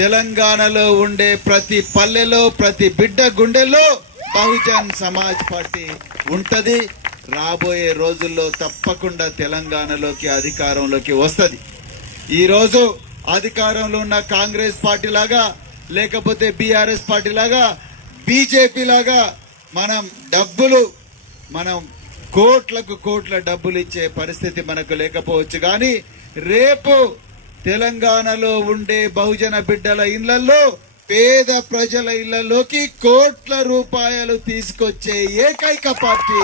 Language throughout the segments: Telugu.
తెలంగాణలో ఉండే ప్రతి పల్లెలో ప్రతి బిడ్డ గుండెల్లో బహుజన్ సమాజ్ పార్టీ ఉంటది. రాబోయే రోజుల్లో తప్పకుండా తెలంగాణలోకి అధికారంలోకి వస్తది. ఈ రోజు అధికారంలో ఉన్న కాంగ్రెస్ పార్టీ లాగా లేకపోతే బీఆర్ఎస్ పార్టీ లాగా బీజేపీ లాగా మనం కోట్లకు కోట్ల డబ్బులు ఇచ్చే పరిస్థితి మనకు లేకపోవచ్చు. కానీ రేపు తెలంగాణలో ఉండే బహుజన బిడ్డల ఇళ్లలో పేద ప్రజల ఇళ్లలోకి కోట్ల రూపాయలు తీసుకొచ్చే ఏకైక పార్టీ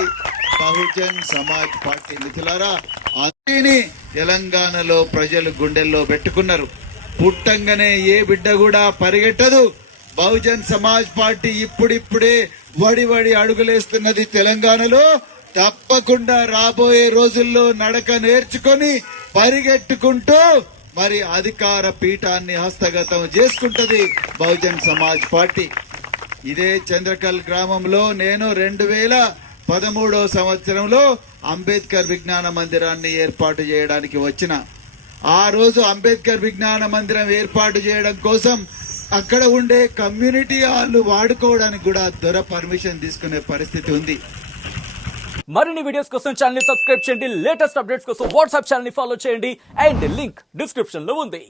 బహుజన్ సమాజ్ పార్టీ. మిత్రులారా, అందుని తెలంగాణలో ప్రజలు గుండెల్లో పెట్టుకున్నారు. పుట్టంగానే ఏ బిడ్డ కూడా పరిగెట్టదు. బహుజన్ సమాజ్ పార్టీ ఇప్పుడిప్పుడే వడి అడుగులేస్తున్నది తెలంగాణలో. తప్పకుండా రాబోయే రోజుల్లో నడక నేర్చుకొని పరిగెట్టుకుంటూ మరి అధికార పీఠాన్ని హస్తగతం చేసుకుంటది బహుజన్ సమాజ్ పార్టీ. ఇదే చంద్రకల్ గ్రామంలో నేను 2013వ సంవత్సరంలో అంబేద్కర్ విజ్ఞాన మందిరాన్ని ఏర్పాటు చేయడానికి వచ్చిన. ఆ రోజు అంబేద్కర్ విజ్ఞాన మందిరం ఏర్పాటు చేయడం కోసం అక్కడ ఉండే కమ్యూనిటీ హాల్ వాడుకోవడానికి కూడా దొర పర్మిషన్ తీసుకునే పరిస్థితి ఉంది. మరిన్ని వీడియోస్ కోసం ఛానల్ ని సబ్స్క్రైబ్ చేయండి. లేటెస్ట్ అప్డేట్స్ కోసం వాట్సాప్ ఛానల్ ని ఫాలో చేయండి. అండ్ లింక్ డిస్క్రిప్షన్ లో ఉంది.